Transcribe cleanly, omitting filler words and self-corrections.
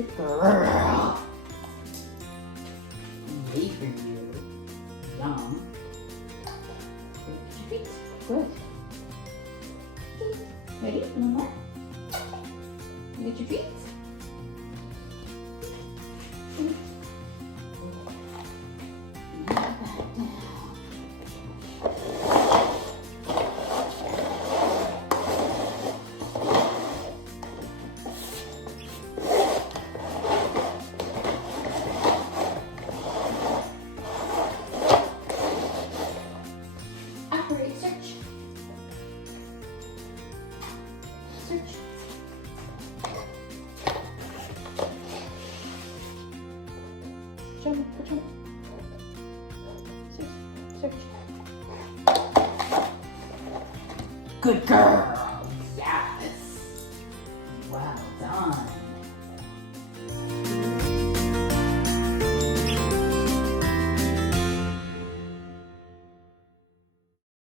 Good girl. Made for you. Yum. Good. Good. Ready? One more. Get your feet. Operate, search. Search. Jump, jump. Search, search. Good girl.